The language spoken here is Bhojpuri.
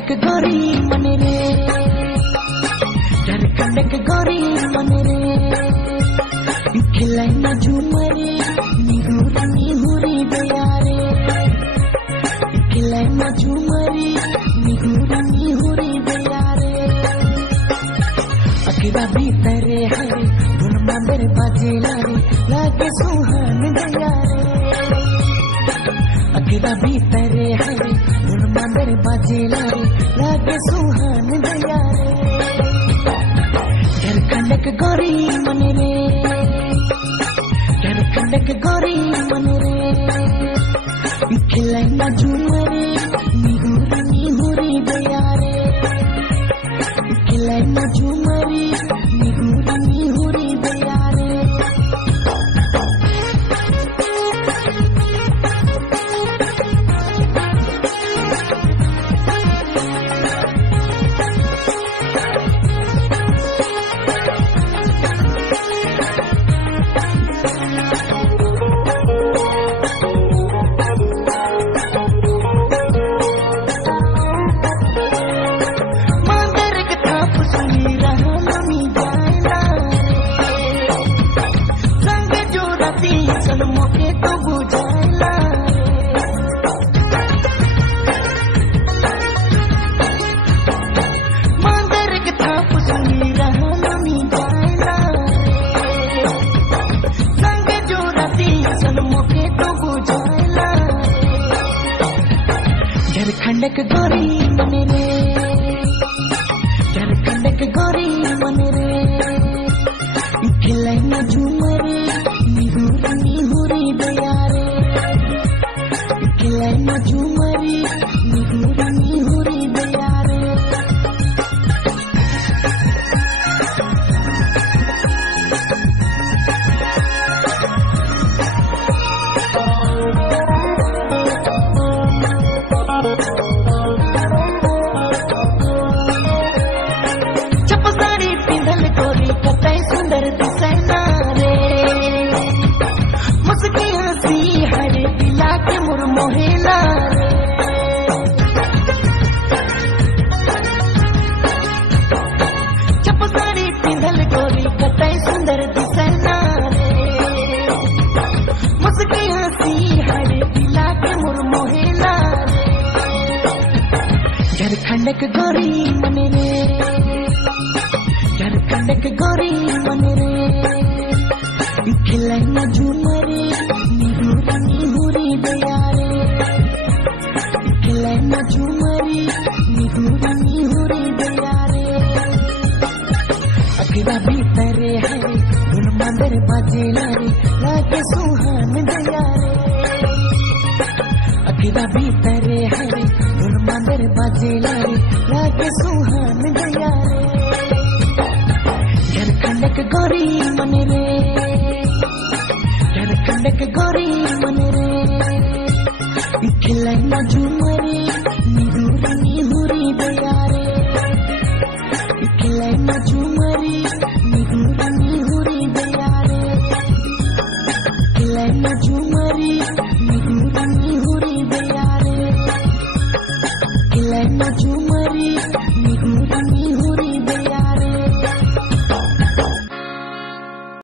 झारखंड गोरी मन रे, झारखंड गोरी मन रे, खिलाई न झूमरे निहुरी दया रे, खिलाई न झूमरे निहुरी दया रे, अकेला भीतर है धुन मंदिर बाजे रे, लागे सुहान दया रे, अकेला भीतर है धुन मंदिर बाजे रे, लागे सुहान दया रे, झारखंड गोरी मन रे, झारखंड गोरी मन रे, खिलाई न झूमरे निहुरी दया रे, खिलाई न झूमरे निहुरी दया रे। झारखंड गोरी मन रे, झारखंड गोरी मन रे, खिलाई न झूमरे निहुरी दया रे, खिलाई न झूमरे निहुरी दया रे। सुंदर दिसना रे, मुस्की हंसी हर दिला के मुरमोहेला रे, चप साड़ी पिंधल गोरी कतई सुंदर दिसना रे, मुस्की हंसी हर दिला के मुरमोहेला रे, झारखंड गोरी मन रे, झारखंड गोरी मन रे, खिलाई न झूमरे निहुरी दया रे, खिलाई न झूमरे निहुरी दया रे, अकेला भीतर है धुन मंदिर बाजे रे, लागे सुहान दया रे, अकेला भीतर है धुन मंदिर बाजे रे, लागे सुहान दया रे, झारखंड गोरी मन रे, झारखंड गोरी मन रे, खिलाई न झूमरे निहुरी दया रे, खिलाई न झूमरे निहुरी दया रे, खिलाई न झूमरे निहुरी दया रे, खिलाई न झूमरे